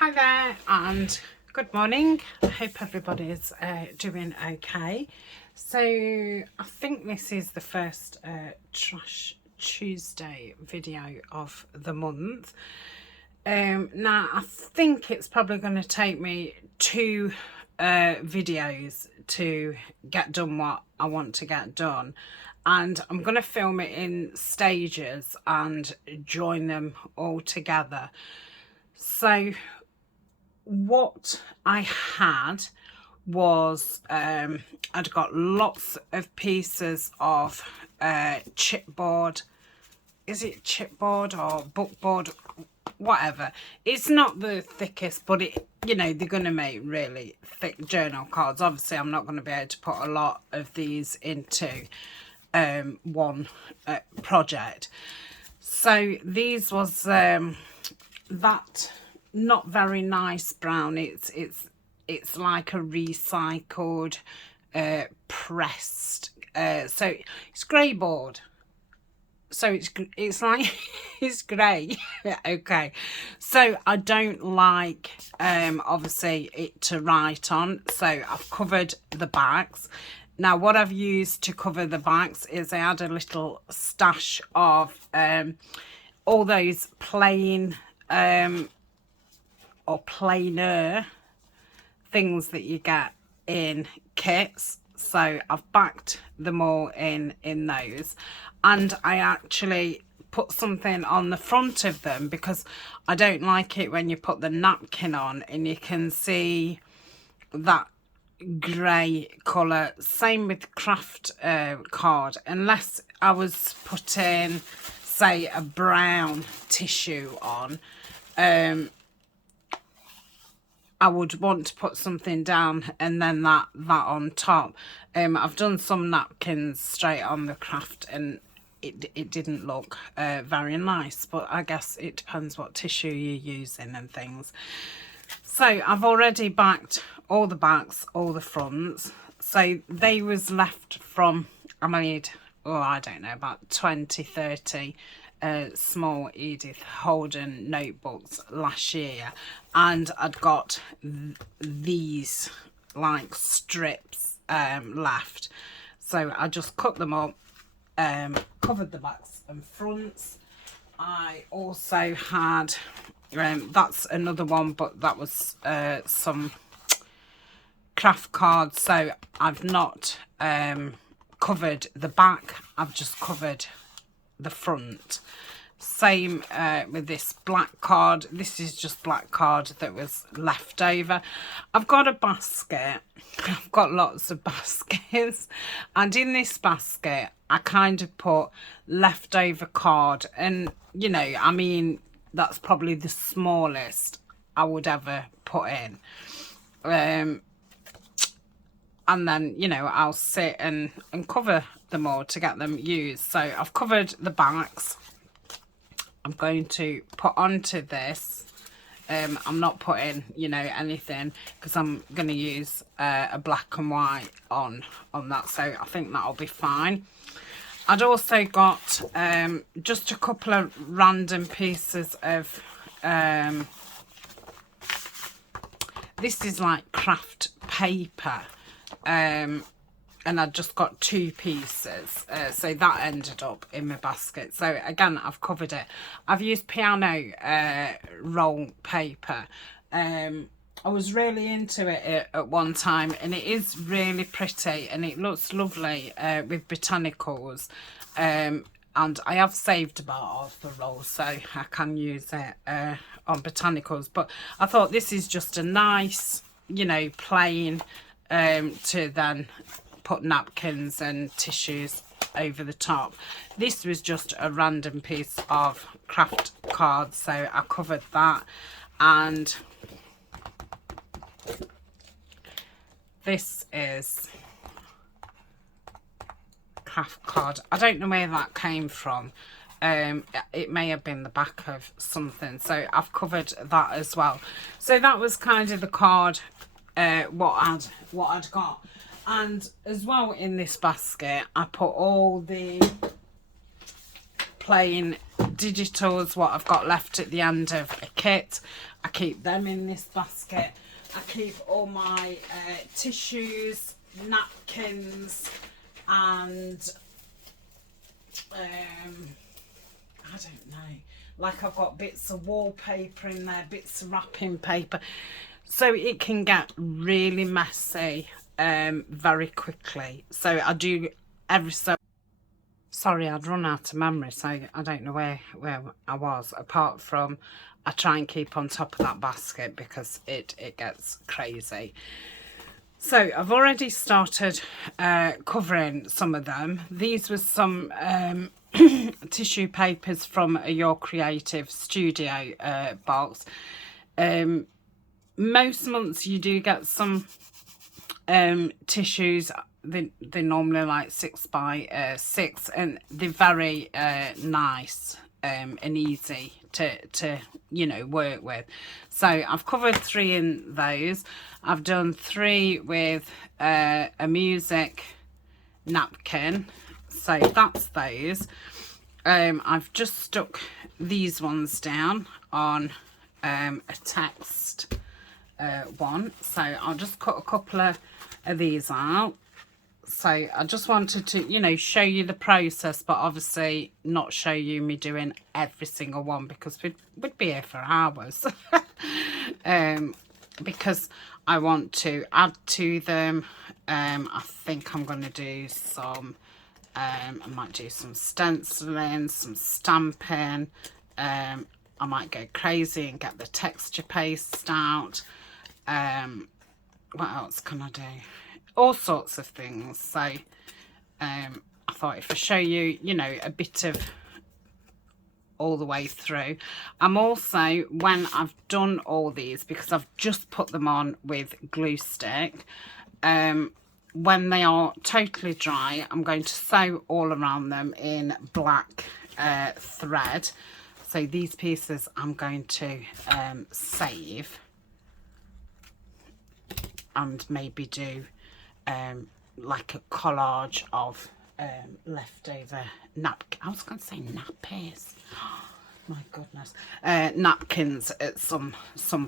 Hi there and good morning. I hope everybody's doing okay. So I think this is the first Trash Tuesday video of the month. Now I think it's probably going to take me two videos to get done what I want to get done, and I'm going to film it in stages and join them all together. So what I had was I'd got lots of pieces of chipboard. Is it chipboard or bookboard? Whatever. It's not the thickest, but it, you know, they're going to make really thick journal cards. Obviously I'm not going to be able to put a lot of these into one project. So these was that not very nice brown. It's like a recycled pressed so it's grey board, so it's like it's grey. Okay, so I don't like obviously it to write on, so I've covered the backs. Now what I've used to cover the backs is I had a little stash of all those plain or plainer things that you get in kits, so I've backed them all in those, and I actually put something on the front of them because I don't like it when you put the napkin on and you can see that grey colour. Same with craft card, unless I was putting say a brown tissue on, I would want to put something down and then that on top. I've done some napkins straight on the craft and it didn't look very nice, but I guess it depends what tissue you're using and things. So I've already backed all the backs, all the fronts. So they was left from, I made, oh I don't know, about 20-30 small Edith Holden notebooks last year, and I'd got these like strips left, so I just cut them up, covered the backs and fronts. I also had that's another one, but that was some craft cards, so I've not covered the back, I've just covered the front. Same with this black card. This is just black card that was left over. I've got a basket. I've got lots of baskets, and in this basket I kind of put leftover card, and you know, I mean, that's probably the smallest I would ever put in. And then, you know, I'll sit and cover them all to get them used. So I've covered the backs. I'm going to put onto this. I'm not putting, you know, anything because I'm going to use a black and white on that. So I think that'll be fine. I'd also got just a couple of random pieces of, this is like craft paper. And I just got two pieces, so that ended up in my basket. So again, I've covered it. I've used piano roll paper. I was really into it at one time, and it is really pretty and it looks lovely with botanicals, and I have saved about half the roll so I can use it on botanicals, but I thought this is just a nice, you know, plain to then put napkins and tissues over the top. This was just a random piece of craft cards, so I covered that. And this is craft card. I don't know where that came from. It may have been the back of something, so I've covered that as well. So that was kind of the card what I'd got. And as well, in this basket I put all the plain digitals, what I've got left at the end of a kit. I keep them in this basket. I keep all my tissues, napkins, and I don't know, like I've got bits of wallpaper in there, bits of wrapping paper, so it can get really messy very quickly. So I do every so, sorry, I'd run out of memory, so I don't know where I was, apart from I try and keep on top of that basket because it gets crazy. So I've already started covering some of them. These were some tissue papers from a Your Creative Studio box. Most months you do get some tissues. They're normally like 6 by 6, and they're very nice and easy to you know, work with. So I've covered 3 in those. I've done 3 with a music napkin, so that's those. I've just stuck these ones down on a text one, so I'll just cut a couple of these out. So I just wanted to, you know, show you the process, but obviously not show you me doing every single one, because we'd be here for hours. Because I want to add to them. I think I'm going to do some, I might do some stenciling, some stamping. I might go crazy and get the texture paste out. What else can I do? All sorts of things. So I thought if I show you, you know, a bit of all the way through. I'm also, when I've done all these, because I've just put them on with glue stick, when they are totally dry, I'm going to sew all around them in black thread. So these pieces I'm going to save and maybe do like a collage of leftover I was going to say nappies. My goodness. Napkins at some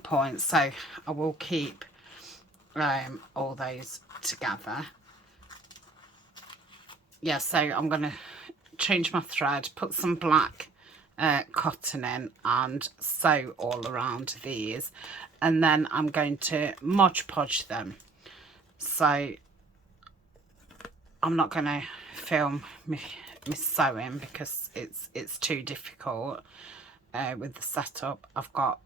point. So I will keep all those together. Yeah, so I'm going to change my thread, put some black cotton in, and sew all around these, and then I'm going to Mod Podge them. So I'm not going to film me sewing because it's too difficult with the setup I've got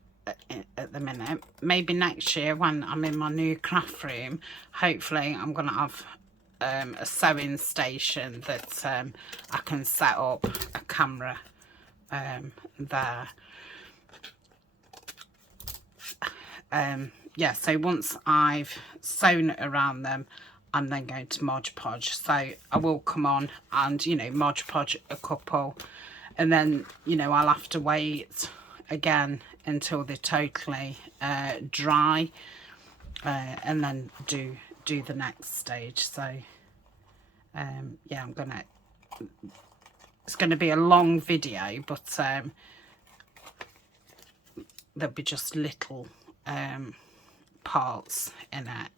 at the minute. Maybe next year when I'm in my new craft room, hopefully I'm going to have a sewing station that I can set up a camera there. Yeah, so once I've sewn around them, I'm then going to Mod Podge. So I will come on and, you know, Mod Podge a couple, and then, you know, I'll have to wait again until they're totally dry, and then do the next stage. So yeah, it's gonna be a long video, but there'll be just little parts in it,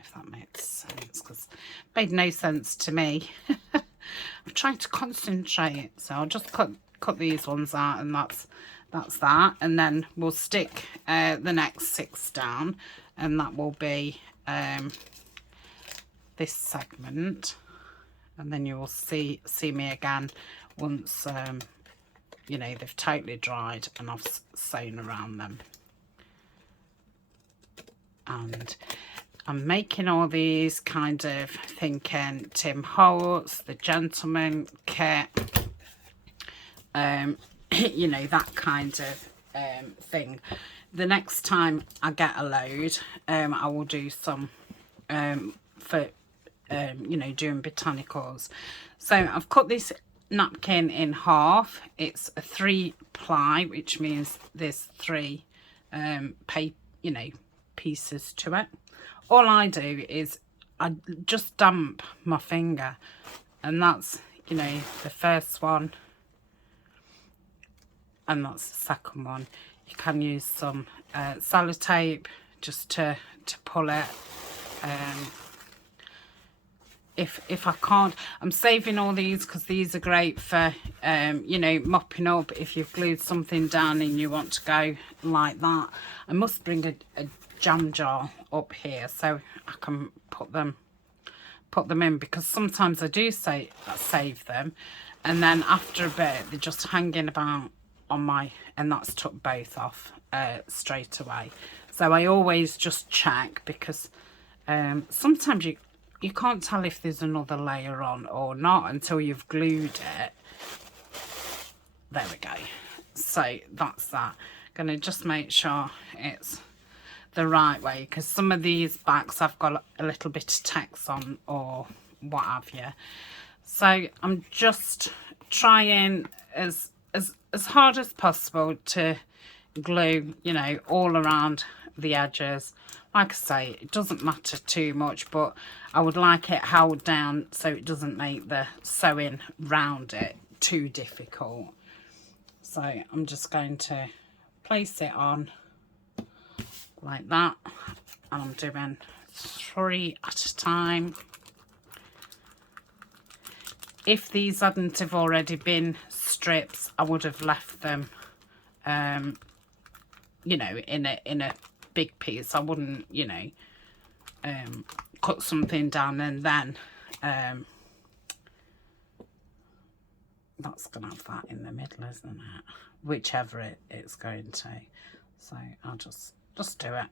if that makes sense, because it made no sense to me. I'm trying to concentrate, so I'll just cut these ones out, and that's that. And then we'll stick the next 6 down, and that will be this segment, and then you will see me again once you know, they've totally dried and I've sewn around them. And I'm making all these kind of thinking Tim Holtz, the gentleman kit, you know, that kind of thing. The next time I get a load, I will do some for you know, doing botanicals. So I've cut this napkin in half. It's a 3 ply, which means there's 3 you know, pieces to it. All I do is I just damp my finger, and that's, you know, the first one, and that's the second one. you can use some sellotape just to pull it. If I can't, I'm saving all these because these are great for you know, mopping up if you've glued something down and you want to go like that. I must bring a jam jar up here so I can put them in, because sometimes I do save them, and then after a bit they're just hanging about on my, and that's took both off straight away. So I always just check, because sometimes you can't tell if there's another layer on or not until you've glued it. There we go. So that's that. Gonna just make sure it's the right way, because some of these backs I've got a little bit of text on or what have you. So I'm just trying as hard as possible to glue, you know, all around the edges. Like I say, it doesn't matter too much, but I would like it held down so it doesn't make the sewing round it too difficult. So I'm just going to place it on like that, and I'm doing 3 at a time. If these hadn't have already been strips, I would have left them you know, in a big piece. I wouldn't, you know, cut something down and then that's gonna have that in the middle, isn't it? Whichever it's going to. So I'll just do it.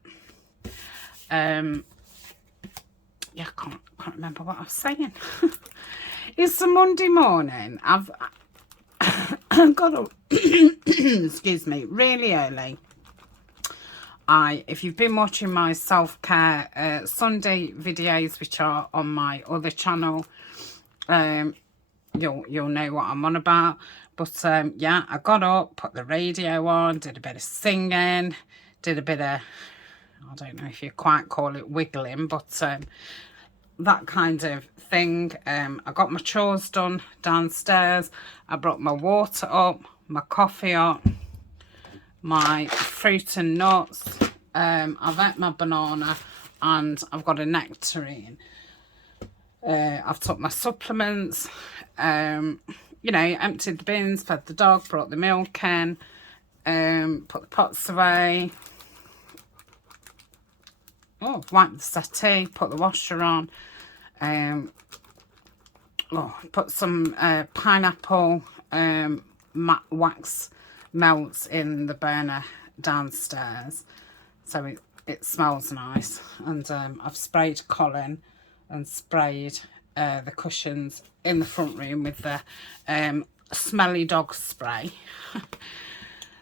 Yeah, I can't remember what I was saying. It's a Monday morning. I've got up excuse me, really early. If you've been watching my self-care Sunday videos, which are on my other channel, you'll know what I'm on about. But yeah, I got up, put the radio on, did a bit of singing, did a bit of, I don't know if you quite call it wiggling, but that kind of thing. I got my chores done downstairs. I brought my water up, my coffee up, my fruit and nuts. I've ate my banana and I've got a nectarine. I've took my supplements, you know, emptied the bins, fed the dog, brought the milk in, put the pots away. Oh, wiped the settee, put the washer on. Put some pineapple wax melts in the burner downstairs, so it smells nice. And I've sprayed Colin and sprayed the cushions in the front room with the smelly dog spray.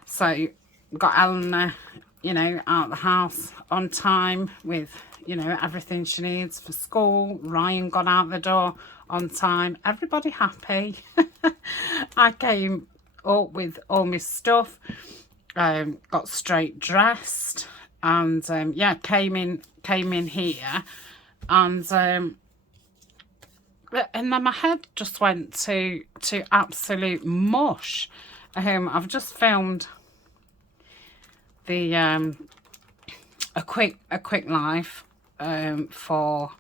So got Eleanor, you know, out the house on time with, you know, everything she needs for school. Ryan got out the door on time. Everybody happy. I came up with all my stuff, got straight dressed, and yeah, came in here, and then my head just went to absolute mush. I've just filmed the a quick live for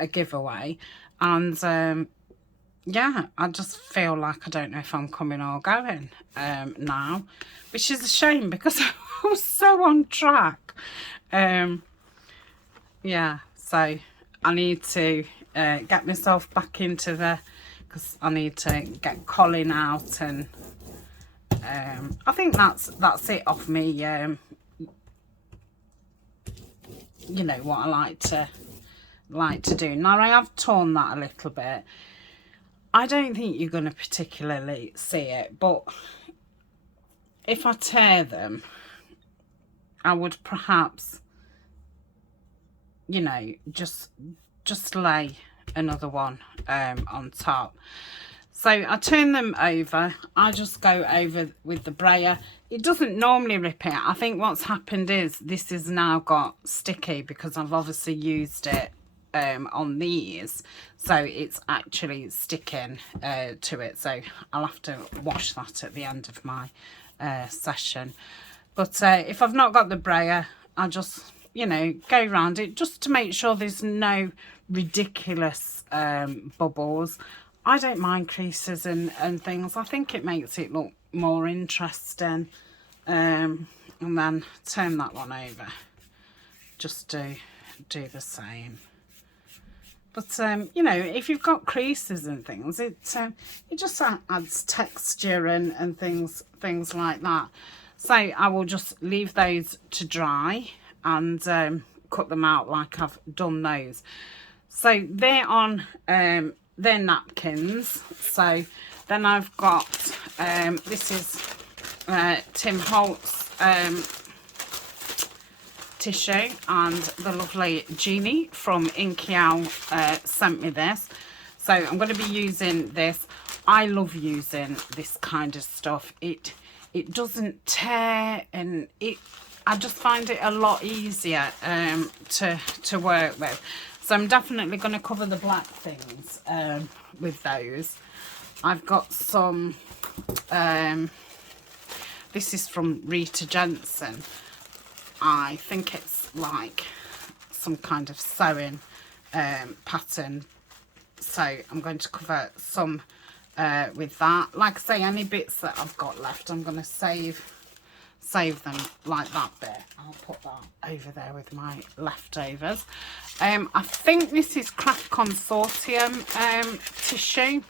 a giveaway, and yeah, I just feel like I don't know if I'm coming or going now, which is a shame because I was so on track. Yeah, so I need to get myself back into because I need to get Colin out, and I think that's it off me. You know what I like to do. Now I have torn that a little bit. I don't think you're going to particularly see it, but if I tear them, I would perhaps, you know, just lay another one on top. So I turn them over. I just go over with the brayer. It doesn't normally rip it. I think what's happened is this has now got sticky because I've obviously used it on these, so it's actually sticking to it. So I'll have to wash that at the end of my session. But if I've not got the brayer, I just, you know, go around it just to make sure there's no ridiculous bubbles. I don't mind creases and things. I think it makes it look more interesting. And then turn that one over. Just do the same. But you know, if you've got creases and things, it just adds texture and things like that. So I will just leave those to dry and cut them out like I've done those. So they're on they're napkins. So then I've got this is Tim Holtz tissue, and the lovely Jeannie from Inky Owl sent me this. So I'm going to be using this. I love using this kind of stuff. It doesn't tear, and I just find it a lot easier to work with. So I'm definitely going to cover the black things with those. I've got some this is from Rita Jensen. I think it's like some kind of sewing pattern. So I'm going to cover some with that. Like I say, any bits that I've got left, I'm going to save them like that bit. I'll put that over there with my leftovers. I think this is Craft Consortium tissue.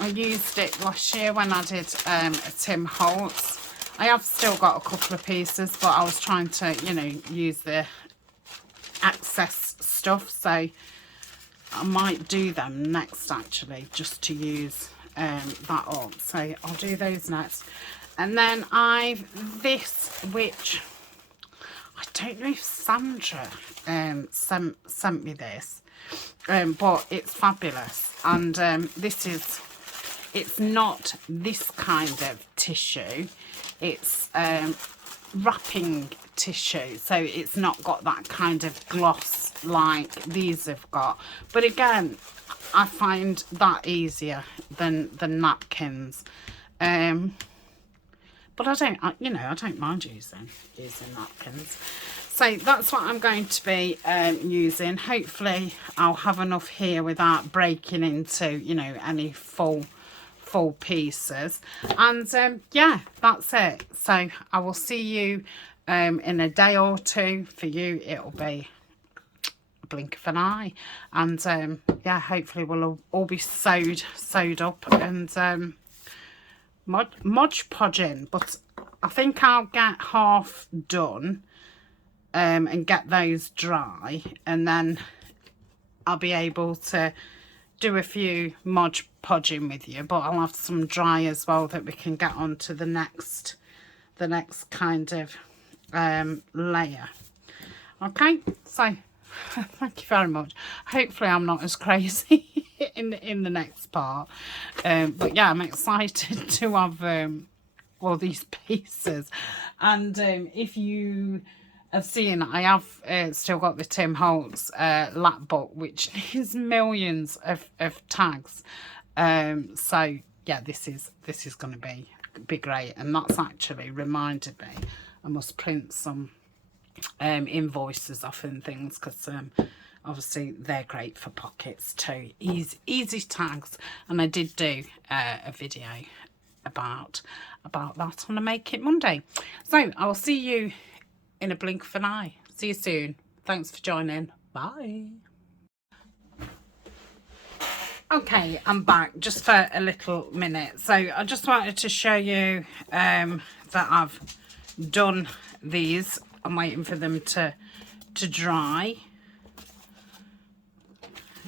I used it last year when I did a Tim Holtz. I have still got a couple of pieces, but I was trying to, you know, use the excess stuff. So I might do them next, actually, just to use that up. So I'll do those next. And then this, which I don't know if Sandra sent me this, but it's fabulous. And it's not this kind of tissue. It's wrapping tissue, so it's not got that kind of gloss like these have got. But again, I find that easier than napkins. But I don't mind using napkins. So that's what I'm going to be using. Hopefully I'll have enough here without breaking into, you know, any full pieces. And yeah, that's it. So I will see you in a day or two. For you, it'll be a blink of an eye. And yeah, hopefully we'll all be sewed up and Mod Podging. But I think I'll get half done and get those dry, and then I'll be able to do a few Mod Podging with you, but I'll have some dry as well that we can get on to the next kind of layer. Okay, so thank you very much. Hopefully I'm not as crazy in the next part, but yeah, I'm excited to have all these pieces. And if you have seen, I have still got the Tim Holtz lap book, which needs millions of tags. So yeah, this is going to be great. And that's actually reminded me I must print some invoices off and things, because obviously they're great for pockets too. Easy tags. And I did do a video about that on a Make It Monday. So I will see you in a blink of an eye. See you soon. Thanks for joining. Bye. Okay, I'm back just for a little minute. So I just wanted to show you that I've done these. I'm waiting for them to dry.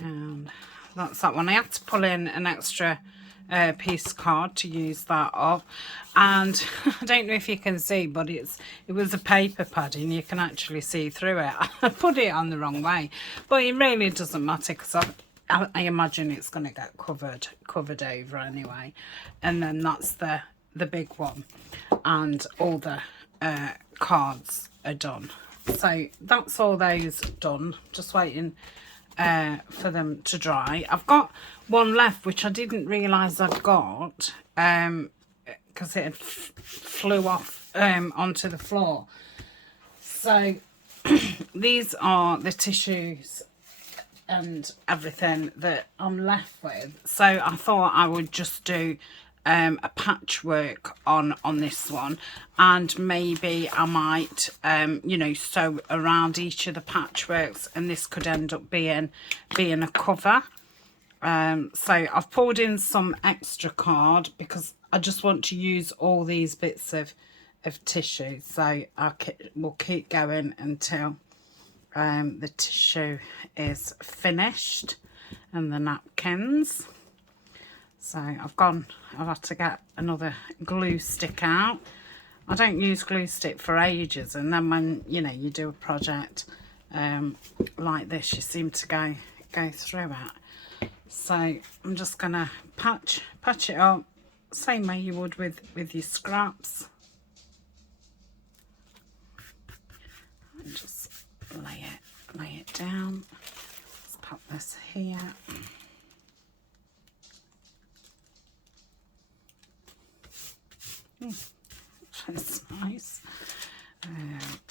And that's that one. I had to pull in an extra piece card to use that up, and I don't know if you can see, but it was a paper padding. You can actually see through it. I put it on the wrong way, but it really doesn't matter, because I imagine it's going to get covered over anyway. And then that's the big one, and all the cards are done. So that's all those done, just waiting for them to dry. I've got one left which I didn't realise I'd got, because it had flew off onto the floor. So these are the tissues and everything that I'm left with. So I thought I would just do a patchwork on this one, and maybe I might you know, sew around each of the patchworks, and this could end up being a cover. So I've pulled in some extra card because I just want to use all these bits of tissue. So we'll keep going until the tissue is finished and the napkins. So I've had to get another glue stick out. I don't use glue stick for ages, and then when, you know, you do a project like this, you seem to go through it. So I'm just gonna patch it up, same way you would with your scraps. And just lay it down. Let's pop this here. That's nice.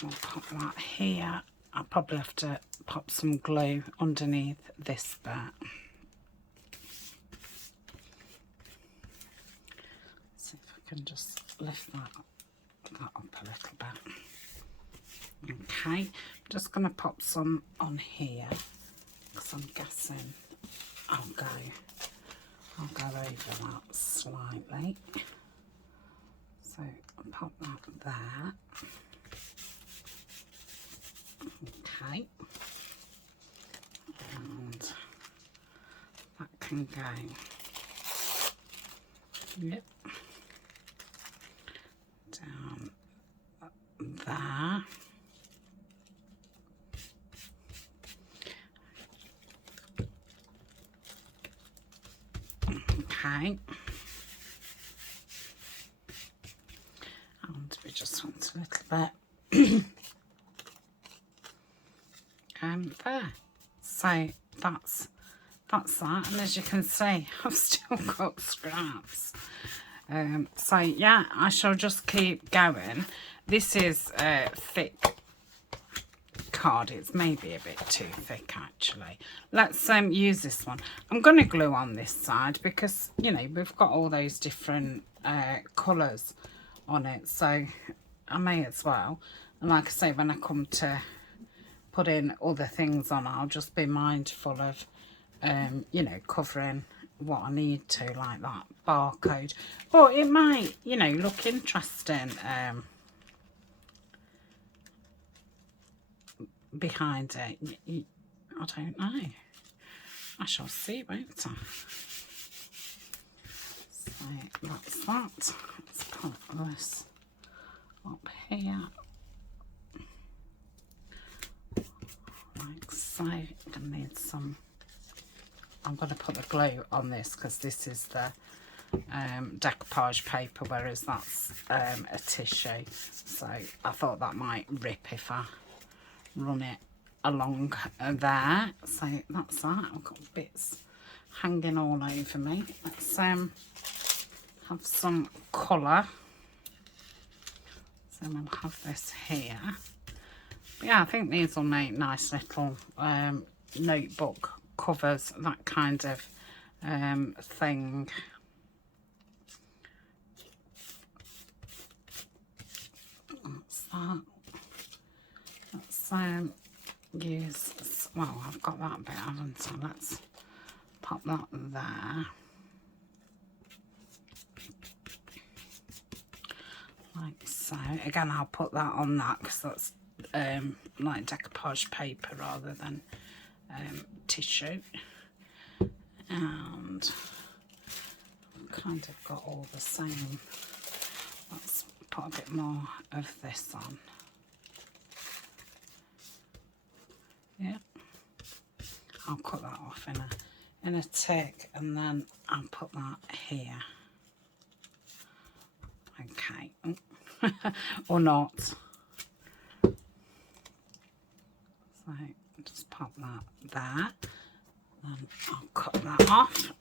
We'll pop that here. I'll probably have to pop some glue underneath this bit. See if I can just lift that up a little bit. Okay, I'm just going to pop some on here because I'm guessing I'll go over that slightly. So I'll pop that there. Okay. And that can go. Yep. Down there. Okay. And we just want a little bit there. So that's that, and as you can see, I've still got scraps. So yeah, I shall just keep going. This is a thick card. It's maybe a bit too thick actually. Let's use this one. I'm going to glue on this side because, you know, we've got all those different colours on it, so I may as well. And like I say, when I come to put in other things on, I'll just be mindful of you know, covering what I need to, like that barcode. But it might, you know, look interesting behind it. I don't know. I shall see, won't I? So that's that. Let's put this up here. Like so. I'm going to need some. I'm going to put the glue on this because this is the decoupage paper, whereas that's a tissue. So I thought that might rip if I run it along there. So that's that. I've got bits hanging all over me. Let's have some colour. So we'll have this here. But yeah, I think these will make nice little notebook covers, that kind of thing. What's that? Let's use, well, I've got that bit, haven't I? Let's pop that there. Like so. Again, I'll put that on that because that's like decoupage paper rather than tissue. And I've kind of got all the same. Let's put a bit more of this on. Yeah, I'll cut that off in a tick, and then I'll put that here. Okay. Or not. So just pop that there. Then I'll cut that off.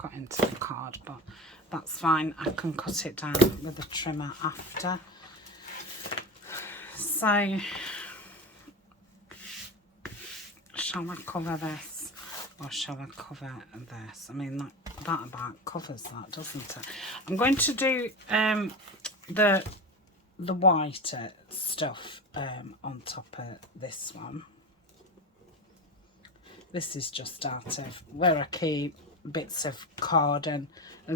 cut into the card, but that's fine. I can cut it down with a trimmer after. So shall I cover this or shall I cover this? I mean, that about covers that, doesn't it? I'm going to do the whiter stuff on top of this one. This is just out of where I keep bits of card and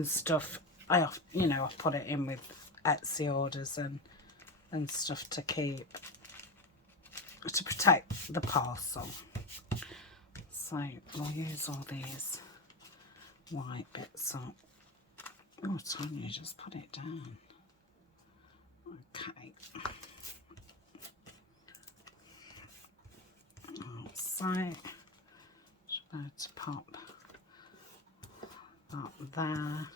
stuff. I put it in with Etsy orders and stuff to protect the parcel. So we'll use all these white bits up. Oh, Tania, just put it down. Okay. So to pop that there.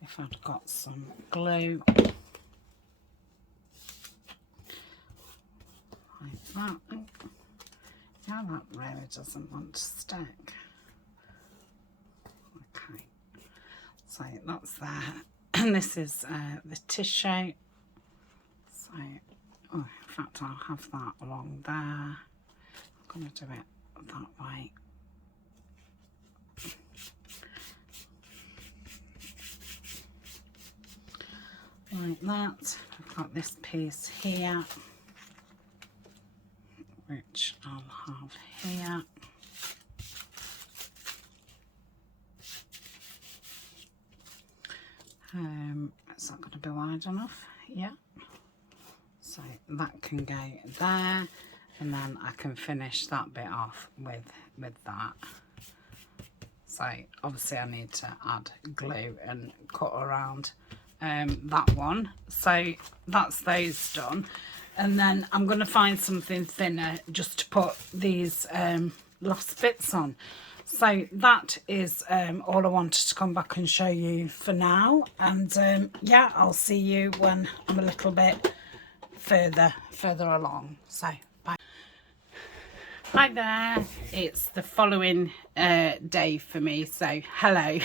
If I'd got some glue like that. Yeah, that really doesn't want to stick. Okay, so that's there. And this is the tissue. So, oh, in fact, I'll have that along there. I'm going to do it that way. Like that. I've got this piece here, which I'll have here. Is that going to be wide enough? Yeah. So that can go there, and then I can finish that bit off with that. So obviously I need to add glue and cut around that one. So that's those done, and then I'm going to find something thinner just to put these last bits on. So that is all I wanted to come back and show you for now, and yeah, I'll see you when I'm a little bit further along. So bye. Hi there, it's the following day for me, so hello.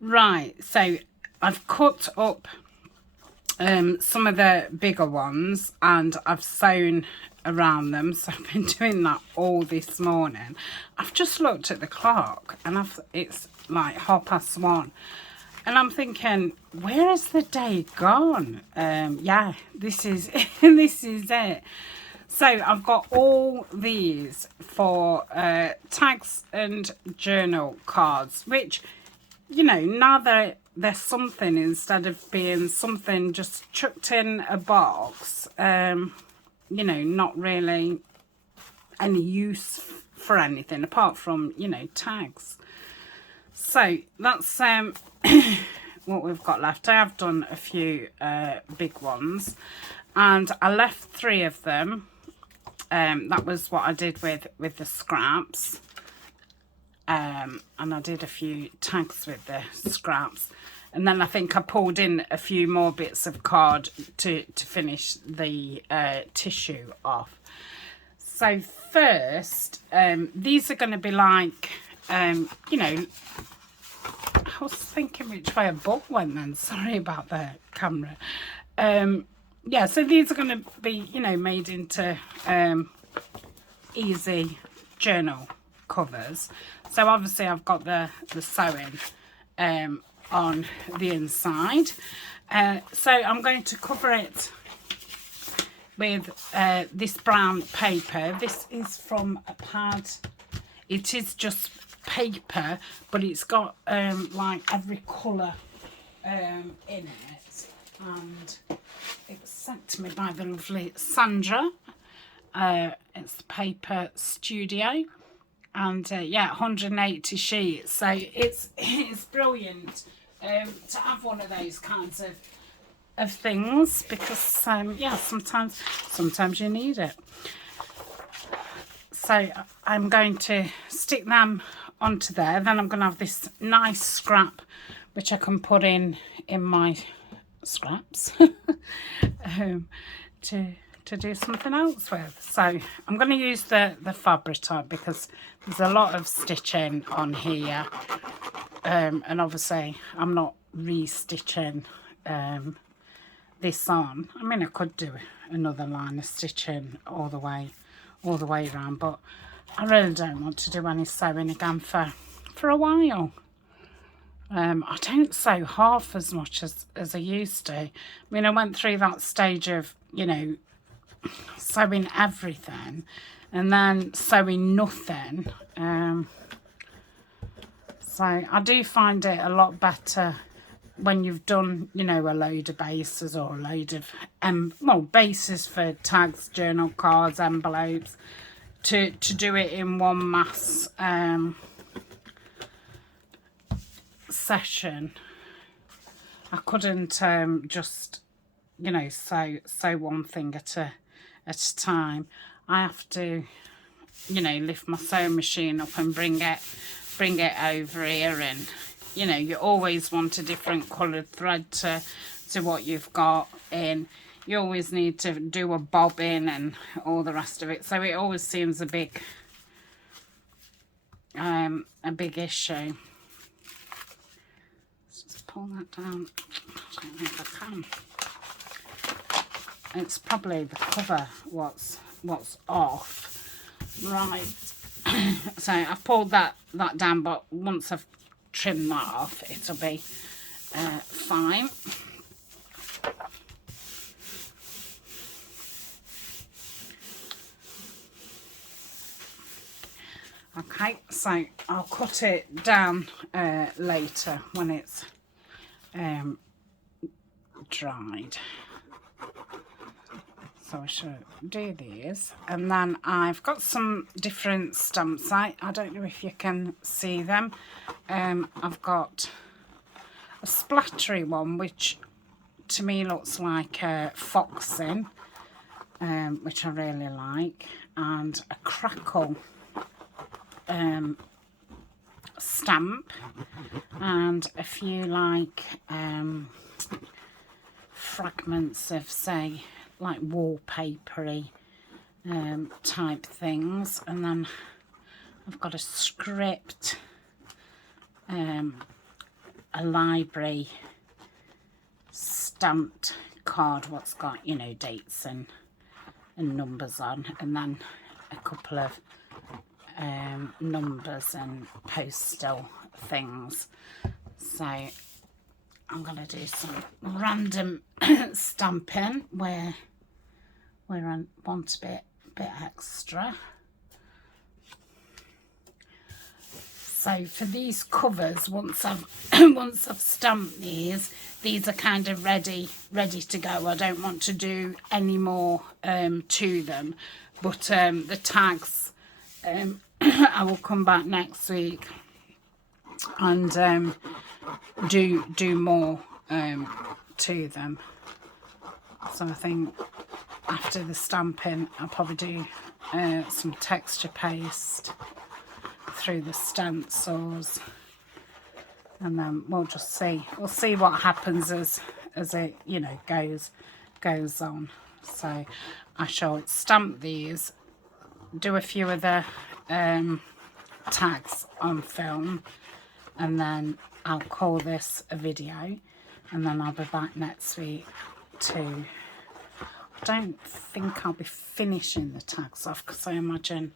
Right, so I've cut up some of the bigger ones and I've sewn around them, so I've been doing that all this morning. I've just looked at the clock and it's like 1:30, and I'm thinking, where is the day gone? Yeah, this is this is it. So I've got all these for tags and journal cards, which, you know, now they're something instead of being something just chucked in a box, you know, not really any use for anything apart from, you know, tags. So that's what we've got left. I have done a few big ones, and I left 3 of them. That was what I did with the scraps, and I did a few tags with the scraps, and then I think I pulled in a few more bits of card to finish the tissue off. So first, these are going to be like, you know, I was thinking which way a book went then, sorry about the camera. Yeah, so these are going to be, you know, made into easy journal covers. So obviously I've got the sewing on the inside. So I'm going to cover it with this brown paper. This is from a pad. It is just paper, but it's got like every colour in it, and it was sent to me by the lovely Sandra. It's the Paper Studio, and yeah, 180 sheets, so it's brilliant to have one of those kinds of things, because yeah, sometimes you need it. So I'm going to stick them onto there. Then I'm going to have this nice scrap which I can put in my scraps to do something else with. So I'm going to use the fabric type because there's a lot of stitching on here, and obviously I'm not re-stitching this on. I mean, I could do another line of stitching all the way around, but I really don't want to do any sewing again for a while. I don't sew half as much as I used to. I mean, I went through that stage of, you know, sewing everything and then sewing nothing. So I do find it a lot better when you've done, you know, a load of bases or a load of, well, bases for tags, journal cards, envelopes, to do it in one mass session. I couldn't just, you know, sew one thing at a time. I have to, you know, lift my sewing machine up and bring it over here, and you know, you always want a different coloured thread to what you've got in. You always need to do a bobbin and all the rest of it, so it always seems a big issue. Let's just pull that down. I don't know if I can. It's probably the cover what's off. Right. So I've pulled that down, but once I've trimmed that off, it'll be fine. Okay, so I'll cut it down later when it's dried. So I shall do these, and then I've got some different stamps. I don't know if you can see them. I've got a splattery one, which to me looks like foxing, which I really like, and a crackle stamp, and a few like fragments of, say, like wallpapery type things. And then I've got a script, a library stamped card what's got, you know, dates and numbers on, and then a couple of numbers and postal things. So I'm going to do some random stamping where I want a bit extra. So for these covers, once I've stamped these are kind of ready to go. I don't want to do any more to them, but the tags, I will come back next week and do more to them. So I think after the stamping, I'll probably do some texture paste through the stencils, and then we'll just see. We'll see what happens as it, you know, goes on. So I shall stamp these, do a few of the tags on film, and then I'll call this a video, and then I'll be back next week to... I don't think I'll be finishing the tags off, because I imagine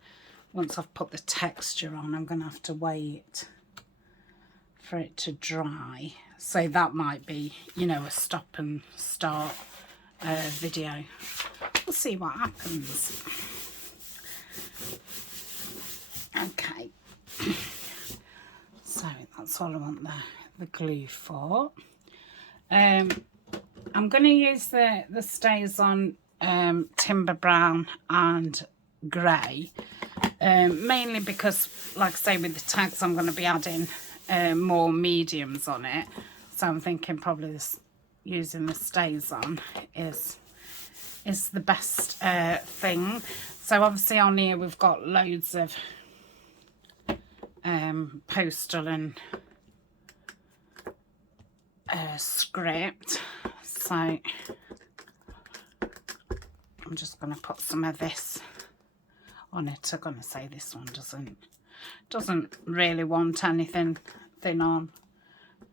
once I've put the texture on, I'm going to have to wait for it to dry. So that might be, you know, a stop and start video. We'll see what happens. Okay. So that's all I want the glue for. I'm going to use the stays on timber brown and grey, mainly because, like I say, with the tags I'm going to be adding more mediums on it, so I'm thinking probably using the stays on is the best thing. So obviously on here we've got loads of postal and script, so I'm just going to put some of this on it. I'm going to say this one doesn't really want anything thin on.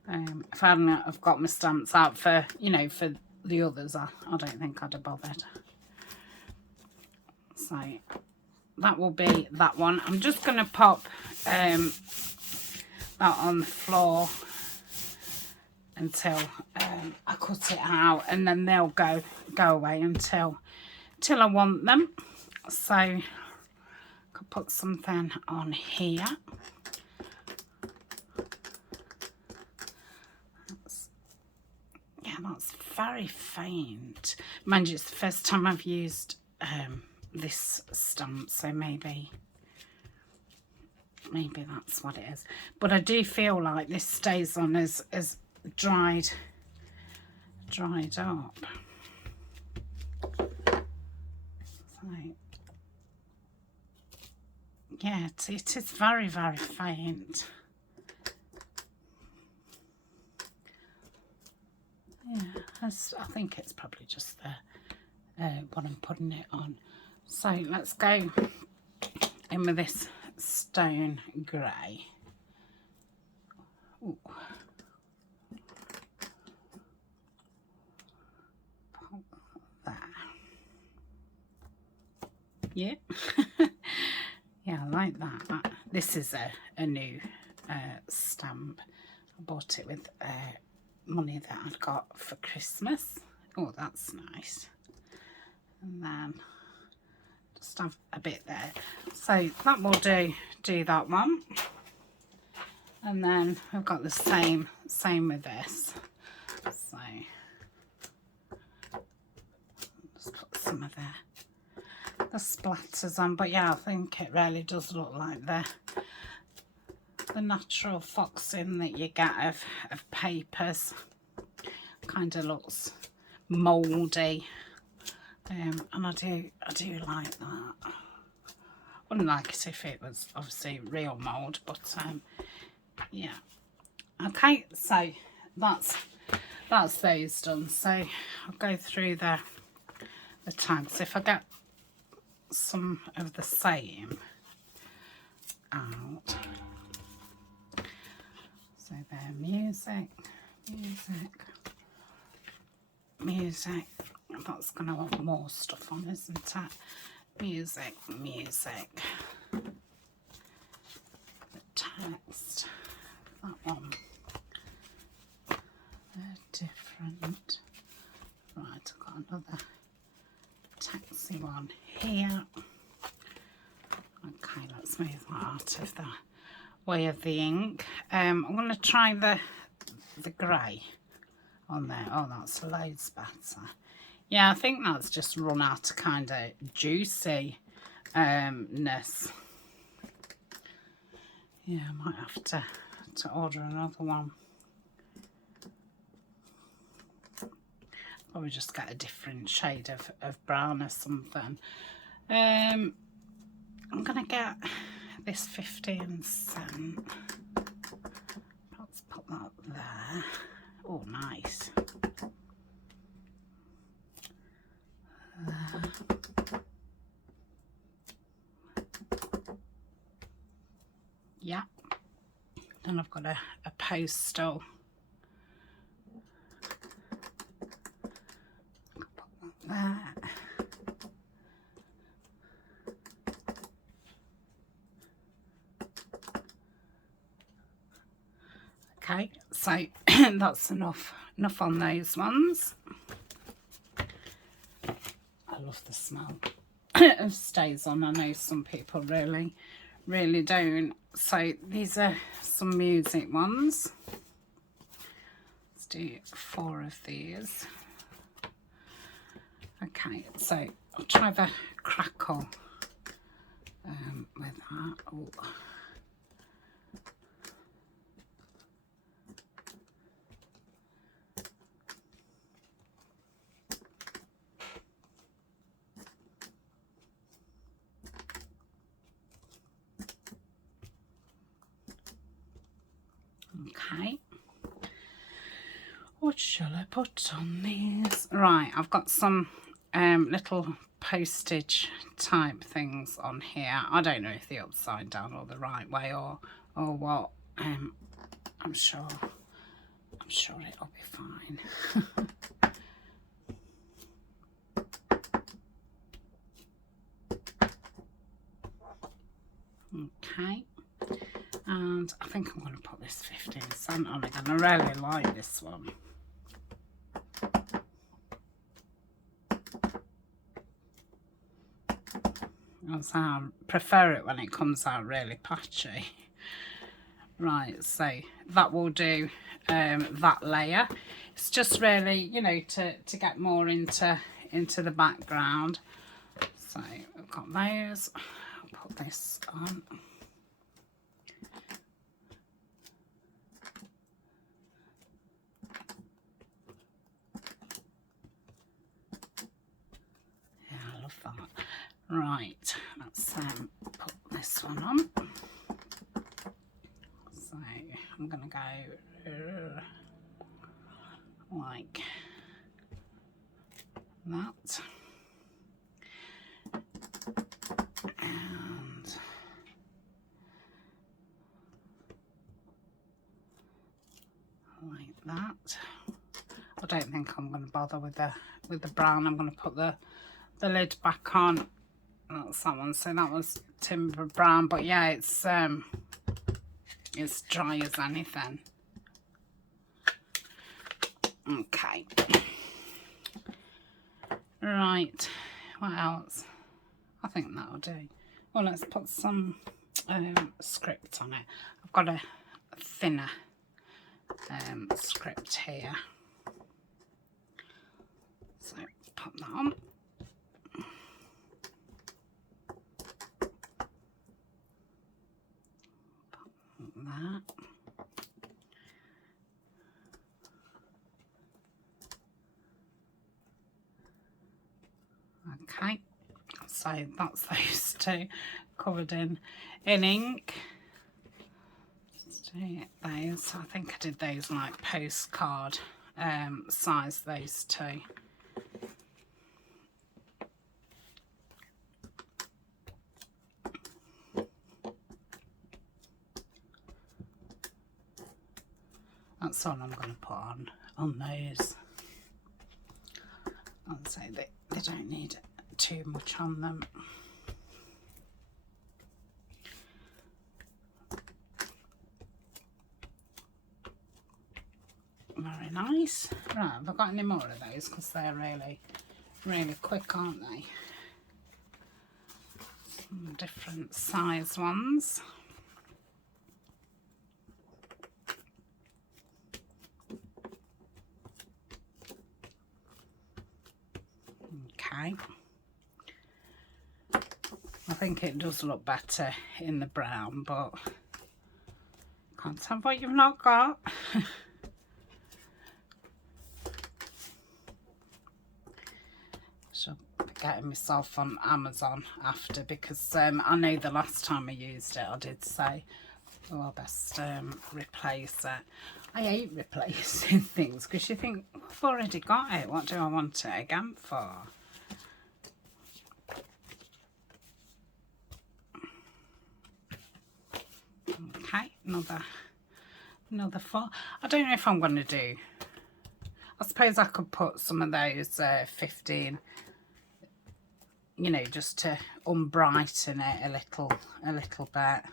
If I hadn't have got my stamps out for, you know, for the others, I don't think I'd have bothered. So that will be that one. I'm just going to pop that on the floor until I cut it out, and then they'll go away until I want them. So I could put something on here. That's very faint. Mind you, it's the first time I've used this stamp, so maybe that's what it is. But I do feel like this stays on as dried up. So, yeah, it is very, very faint. Yeah, I think it's probably just what I'm putting it on. So let's go in with this stone grey. Ooh. There. Yeah. Yeah, I like that. This is a new stamp. I bought it with money that I'd got for Christmas. Oh, that's nice. And then just have a bit there. So that will do that one. And then I've got the same with this. So just put some of the splatters on. But yeah, I think it really does look like the natural foxing that you get of papers. Kind of looks mouldy, and I do like that. Wouldn't like it if it was obviously real mould, but yeah. Okay, so that's those done. So I'll go through the tags. If I get some of the same out. So there, music. That's going to want more stuff on, isn't it? Music. The text. That one. They're different. Right, I've got another taxi one here. Okay, let's move that out of the way of the ink. I'm going to try the grey on there. Oh, that's loads better. Yeah, I think that's just run out of kind of juicy ness. Yeah, I might have to order another one. Probably just get a different shade of brown or something. I'm gonna get this 15 cent. Let's put that there. Oh, nice. Yeah. Then I've got a postal. Put that there. Okay, so that's enough on those ones. I love the smell of stays on. I know some people really don't. So these are some music ones. Let's do 4 of these. Okay, so I'll try the crackle with that. Ooh. Okay, what shall I put on these? Right, I've got some little postage type things on here. I don't know if the upside down or the right way or what. I'm sure it'll be fine. Okay, and I think I'm going to put this 15 cent on again. I really like this one. I prefer it when it comes out really patchy. Right, so that will do that layer. It's just really, you know, to get more into the background. So I've got those. I'll put this on. Yeah, I love that. Right, let's put this one on. So I'm gonna go like that, and like that. I don't think I'm going to bother with the brown. I'm going to put the lid back on. That's that one. So that was timber brown, but yeah, it's dry as anything. Okay. Right. What else? I think that'll do. Well, let's put some script on it. I've got a thinner script here. So pop that on. Pop that. Okay, so that's those two covered in ink. Let's do those. I think I did those like postcard size, those two. That's all I'm going to put on those. I'd say they don't need too much on them. Very nice. Right, have I got any more of those? Because they're really, really quick, aren't they? Some different size ones. Okay. I think it does look better in the brown, but can't have what you've not got. So I'm getting myself on Amazon after, because I know the last time I used it I did say, oh, I best replace it. I hate replacing things because you think, I've already got it, what do I want it again for? Okay, another 4. I don't know if I'm going to do, I suppose I could put some of those 15, you know, just to unbrighten it a little bit.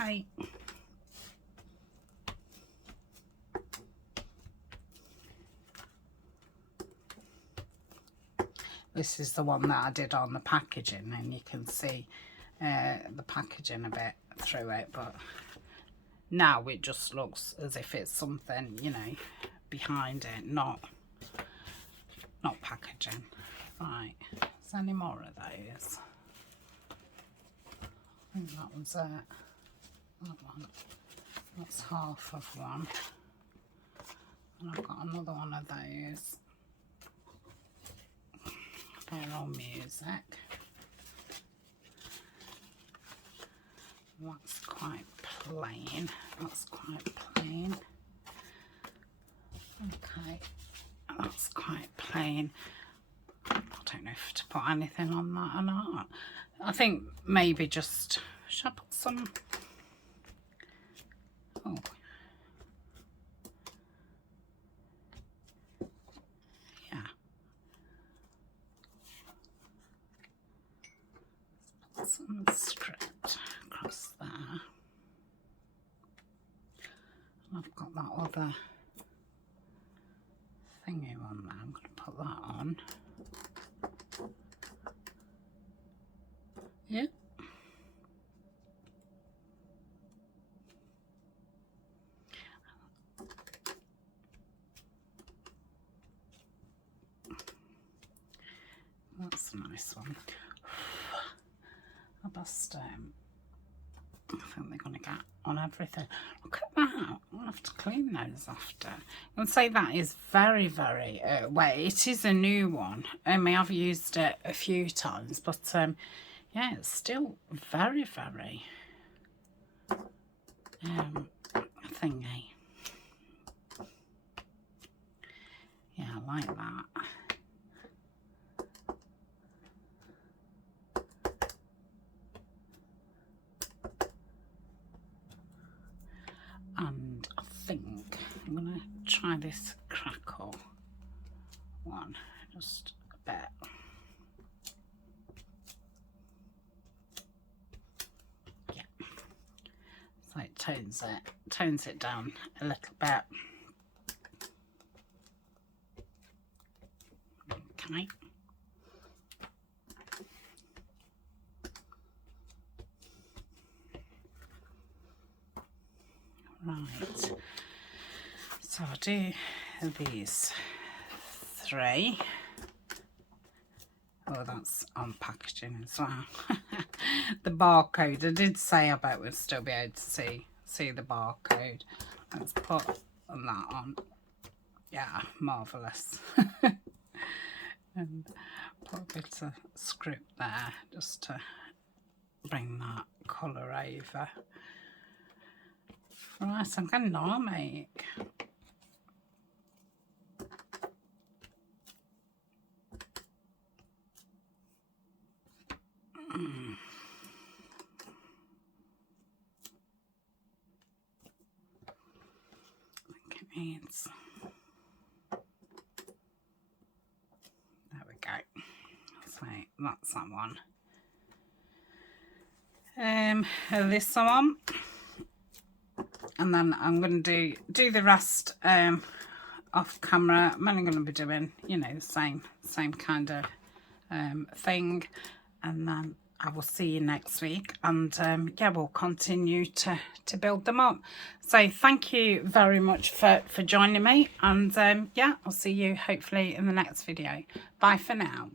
Okay. This is the one that I did on the packaging, and you can see the packaging a bit through it, but now it just looks as if it's something, you know, behind it, not packaging. Right, is there any more of those? I think that was it. That one. That's half of one. And I've got another one of those. They're all music. That's quite plain. That's quite plain. Okay, that's quite plain. I don't know if to put anything on that or not. I think maybe just, should I put some, oh, yeah. Put some script across there. And I've got that other thingy on there. I'm going to put that on. Yeah. That's a nice one. I must, I think they're going to get on everything. Look at that. I'll have to clean those after. I'd say that is very, very, well, it is a new one. I have used it a few times, but yeah, it's still very, very thingy. Yeah, I like that. And I think I'm going to try this crackle one just a bit. Yeah, so it tones it down a little bit. Okay. Right, so I'll do these 3. Oh, that's on packaging as well. The barcode, I did say I bet we'll still be able to see the barcode. Let's put that on. Yeah, marvellous. And put a bit of script there just to bring that colour over. Right, I'm going to make I think it needs, there we go. So that's that one. This one, and then I'm going to do the rest off camera. I'm only going to be doing, you know, the same kind of thing, and then I will see you next week, and yeah, we'll continue to build them up. So thank you very much for joining me, and yeah, I'll see you hopefully in the next video. Bye for now.